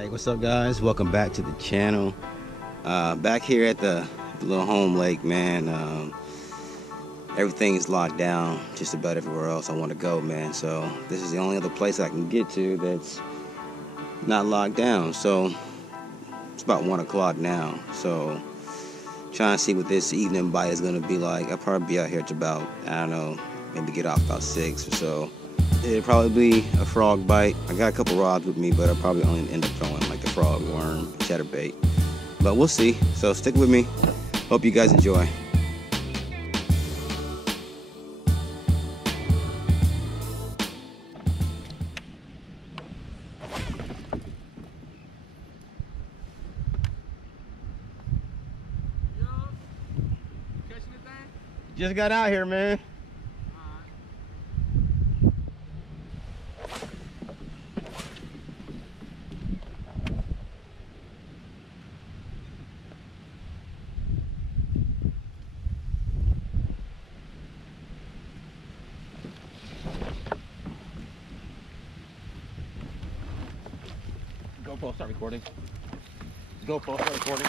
Hey, what's up guys? Welcome back to the channel. Back here at the little home lake, man. Everything is locked down just about everywhere else I want to go, man. So this is the only other place I can get to that's not locked down. So it's about 1 o'clock now. So trying to see what this evening bite is going to be like. I'll probably be out here to about, I don't know, maybe get off about 6 or so. It'll probably be a frog bite. I got a couple rods with me, but I'll probably only end up throwing like the frog, worm, chatterbait. But we'll see. So stick with me. Hope you guys enjoy. Just got out here, man. GoPro, start recording. GoPro, start recording.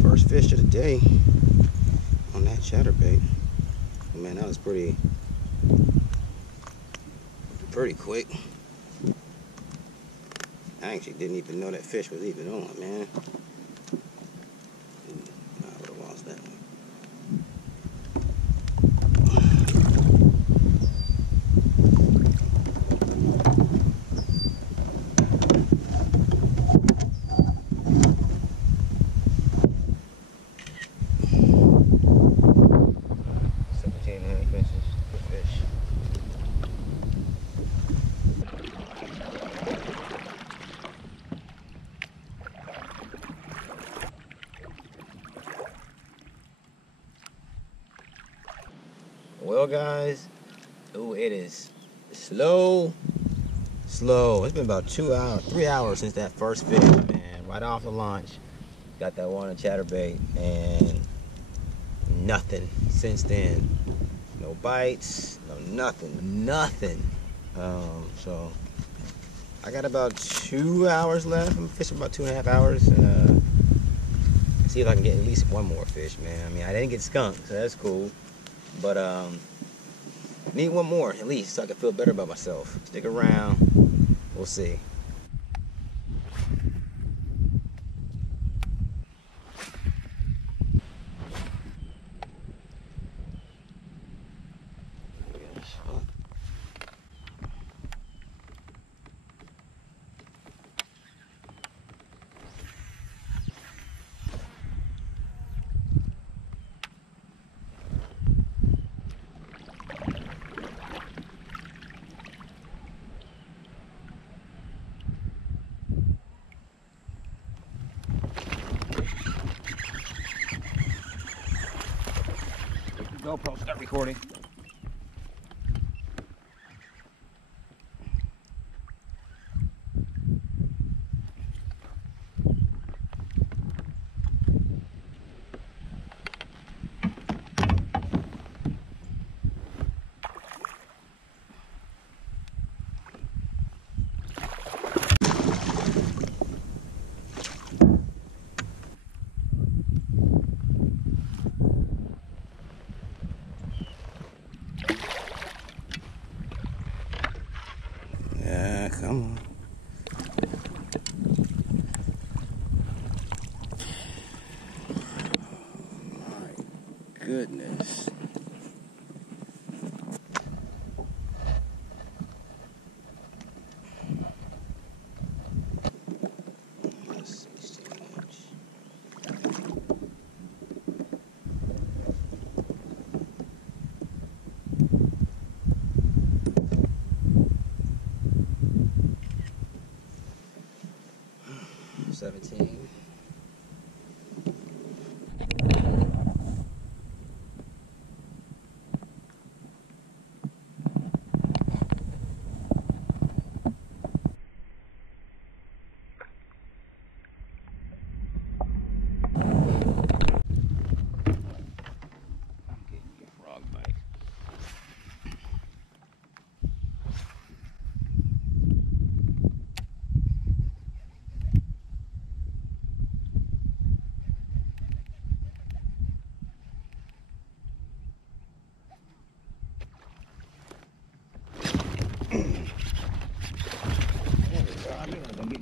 First fish of the day on that chatterbait. Man, that was pretty quick. I actually didn't even know that fish was even on, man. I would have lost that one. Well, guys, it is slow. It's been about 3 hours since that first fish, man. Right off the launch, got that one chatterbait, and nothing since then. No bites, no nothing. So I got about 2 hours left. I'm fishing about 2.5 hours. See if I can get at least one more fish, man. I mean, I didn't get skunked, so that's cool. But need one more at least so I can feel better about myself. Stick around. We'll see. GoPro, start recording.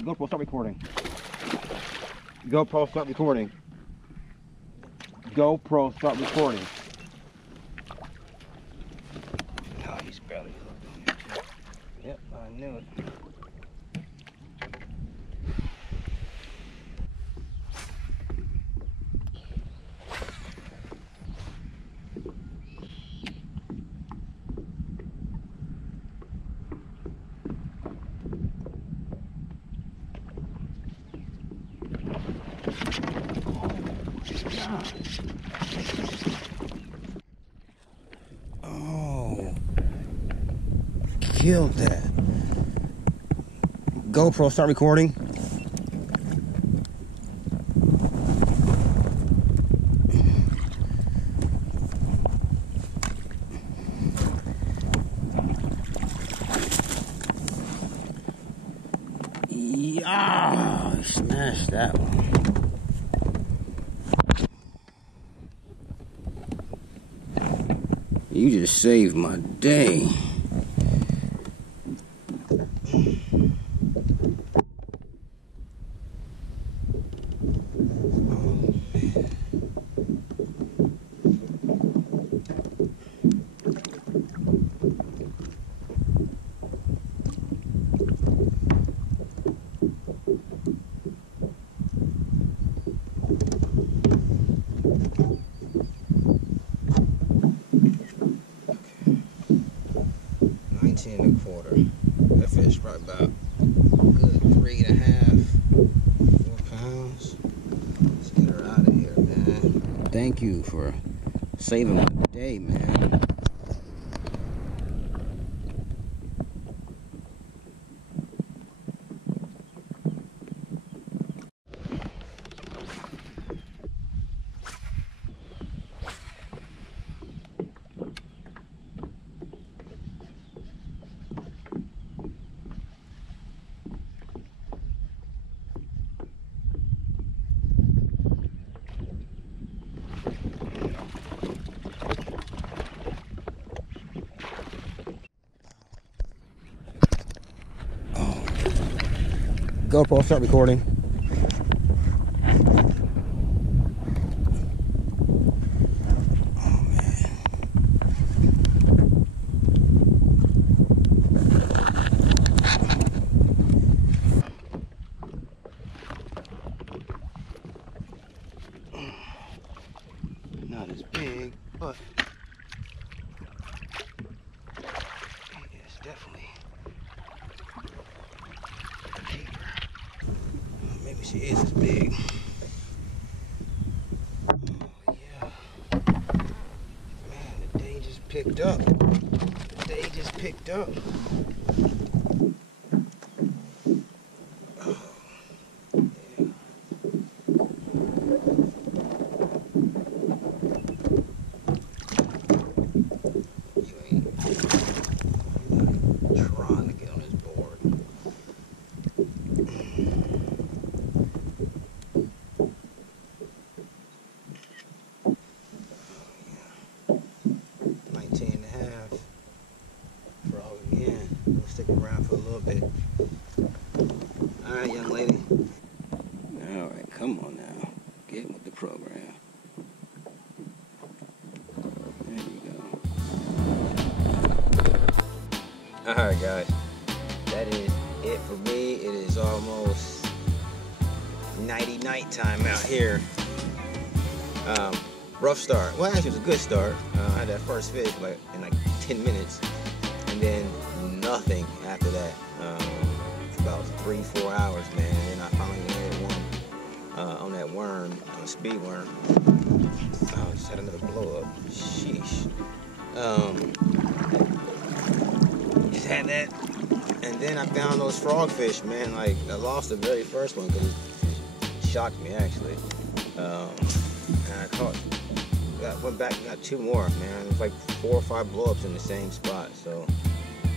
GoPro, start recording. GoPro, start recording. GoPro, start recording. Oh, he's barely hooked. Yep, I knew it. Oh, killed that. GoPro, start recording. Yeah, smashed that one. You just saved my day. That fish probably about good 3.5, 4 pounds. Let's get her out of here, man. Thank you for saving my day, man. GoPro, start recording. Oh man. Not as big, but it's definitely a keeper. Maybe she is as big. Oh yeah. Man, the day just picked up. The day just picked up. Oh, yeah. You ain't trying to get on this board. 19.5 frog again. We'll stick around for a little bit. Alright, young lady. Alright, come on now. Get with the program. There you go. Alright guys. That is it for me. It is almost nighty night time out here. Rough start. Well, actually, it was a good start. I had that first fish in like 10 minutes, and then nothing after that. For about 3-4 hours, man. And then I finally landed one on that worm, on a speed worm. Just had another blow up. Sheesh. Just had that, and then I found those frogfish, man. Like, I lost the very first one because it shocked me actually. And I went back and got 2 more, man. It was like 4 or 5 blow-ups in the same spot. So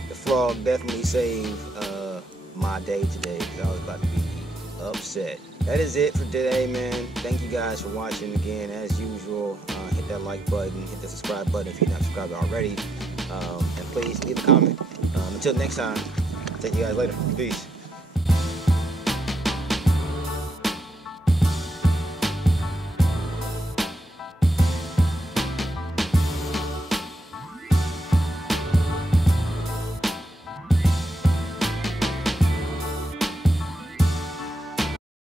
the frog definitely saved my day today because I was about to be upset. That is it for today, man. Thank you guys for watching again. As usual, hit that like button, hit the subscribe button if you're not subscribed already. And please leave a comment. Until next time, take you guys later. Peace.